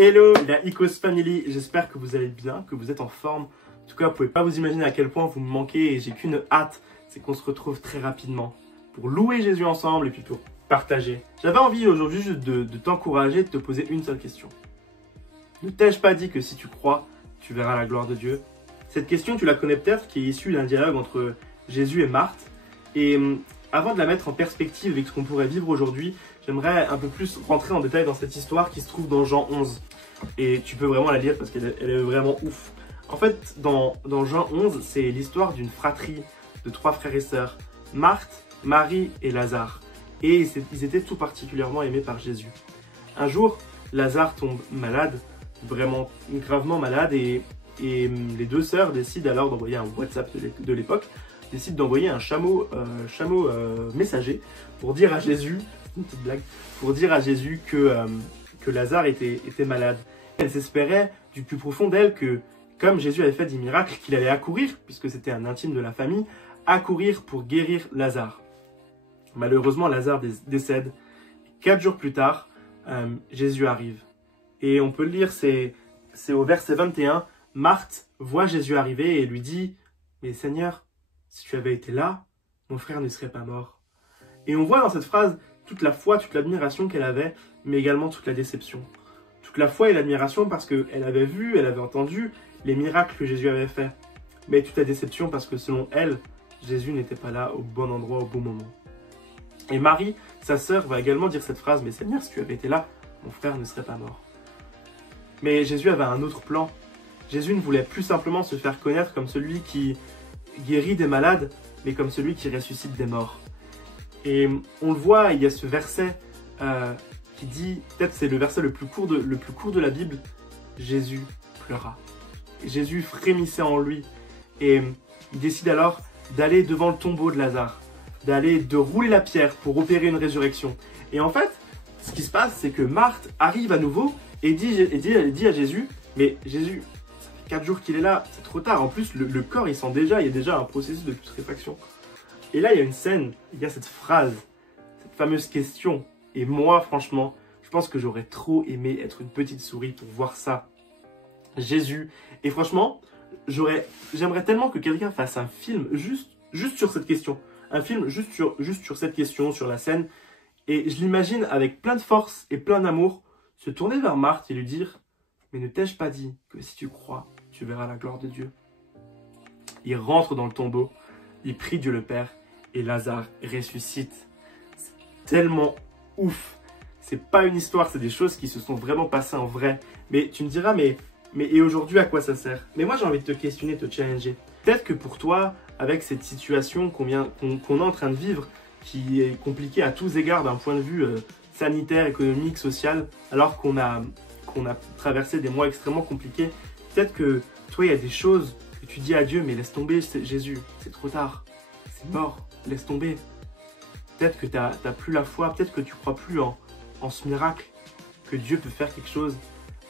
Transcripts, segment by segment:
Hello la Icos Family, j'espère que vous allez bien, que vous êtes en forme. En tout cas, vous pouvez pas vous imaginer à quel point vous me manquez et j'ai qu'une hâte, c'est qu'on se retrouve très rapidement pour louer Jésus ensemble et puis pour partager. J'avais envie aujourd'hui juste de t'encourager, de te poser une seule question. Ne t'ai-je pas dit que si tu crois, tu verras la gloire de Dieu? Cette question, tu la connais peut-être, qui est issue d'un dialogue entre Jésus et Marthe. Et avant de la mettre en perspective avec ce qu'on pourrait vivre aujourd'hui, j'aimerais un peu plus rentrer en détail dans cette histoire qui se trouve dans Jean 11. Et tu peux vraiment la lire parce qu'elle est vraiment ouf. En fait, dans Jean 11, c'est l'histoire d'une fratrie de 3 frères et sœurs, Marthe, Marie et Lazare. Et ils étaient tout particulièrement aimés par Jésus. Un jour, Lazare tombe malade, vraiment gravement malade, et les 2 sœurs décident alors d'envoyer un WhatsApp de l'époque, décident d'envoyer un chameau messager pour dire à Jésus, une petite blague, pour dire à Jésus que Lazare était malade. Elle s'espérait du plus profond d'elle que, comme Jésus avait fait des miracles, qu'il allait accourir, puisque c'était un intime de la famille, accourir pour guérir Lazare. Malheureusement, Lazare décède. 4 jours plus tard, Jésus arrive. Et on peut le lire, c'est au verset 21, Marthe voit Jésus arriver et lui dit « Mais Seigneur, si tu avais été là, mon frère ne serait pas mort. » Et on voit dans cette phrase toute la foi, toute l'admiration qu'elle avait, mais également toute la déception. Toute la foi et l'admiration parce qu'elle avait vu, elle avait entendu les miracles que Jésus avait faits. Mais toute la déception parce que selon elle, Jésus n'était pas là au bon endroit, au bon moment. Et Marie, sa sœur, va également dire cette phrase « Mais Seigneur, si tu avais été là, mon frère ne serait pas mort. » Mais Jésus avait un autre plan. Jésus ne voulait plus simplement se faire connaître comme celui qui guérit des malades, mais comme celui qui ressuscite des morts. Et on le voit, il y a ce verset qui dit, peut-être c'est le verset le plus court de la Bible, Jésus pleura. Jésus frémissait en lui et il décide alors d'aller devant le tombeau de Lazare, de rouler la pierre pour opérer une résurrection. Et en fait, ce qui se passe, c'est que Marthe arrive à nouveau et dit à Jésus, mais Jésus, ça fait 4 jours qu'il est là, c'est trop tard. En plus, le corps, il sent déjà, il y a déjà un processus de putréfaction. Et là, il y a une scène, il y a cette phrase, cette fameuse question. Et moi, franchement, je pense que j'aurais trop aimé être une petite souris pour voir ça. Jésus. Et franchement, j'aimerais tellement que quelqu'un fasse un film juste sur cette question. Un film juste sur cette question, sur la scène. Et je l'imagine avec plein de force et plein d'amour, se tourner vers Marthe et lui dire « Mais ne t'ai-je pas dit que si tu crois, tu verras la gloire de Dieu ?» Il rentre dans le tombeau, il prie Dieu le Père et Lazare ressuscite. C'est tellement ouf. C'est pas une histoire, c'est des choses qui se sont vraiment passées en vrai. Mais tu me diras, mais et aujourd'hui, à quoi ça sert? Mais moi, j'ai envie de te questionner, de te challenger. Peut-être que pour toi, avec cette situation qu'on est en train de vivre, qui est compliquée à tous égards d'un point de vue sanitaire, économique, social, alors qu'on a traversé des mois extrêmement compliqués, peut-être que toi, il y a des choses que tu dis à Dieu, mais laisse tomber, Jésus, c'est trop tard, c'est mort, laisse tomber. Peut-être que tu n'as plus la foi, peut-être que tu ne crois plus en ce miracle, que Dieu peut faire quelque chose.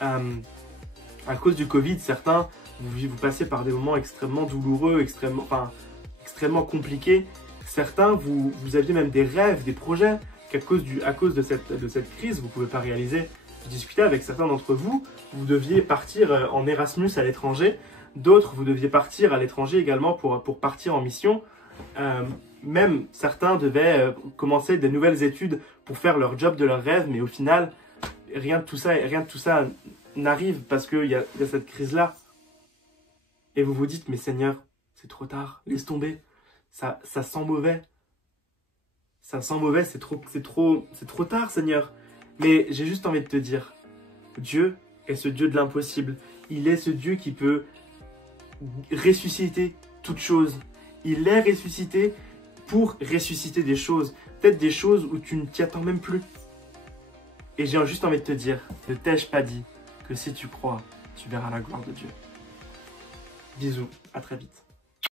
À cause du Covid, certains, vous passez par des moments extrêmement douloureux, extrêmement compliqués. Certains, vous aviez même des rêves, des projets qu'à cause de cette crise, vous ne pouvez pas réaliser. Je discutais avec certains d'entre vous, vous deviez partir en Erasmus à l'étranger. D'autres, vous deviez partir à l'étranger également pour partir en mission. Même certains devaient commencer des nouvelles études pour faire leur job de leur rêve, mais au final, rien de tout ça n'arrive parce qu'il y a cette crise-là. Et vous vous dites, mais Seigneur, c'est trop tard, laisse tomber, ça sent mauvais. Ça sent mauvais, c'est trop tard, Seigneur. Mais j'ai juste envie de te dire, Dieu est ce Dieu de l'impossible. Il est ce Dieu qui peut ressusciter toutes choses. Il est ressuscité pour ressusciter des choses. Peut-être des choses où tu ne t'y attends même plus. Et j'ai juste envie de te dire, ne t'ai-je pas dit que si tu crois, tu verras la gloire de Dieu. Bisous, à très vite.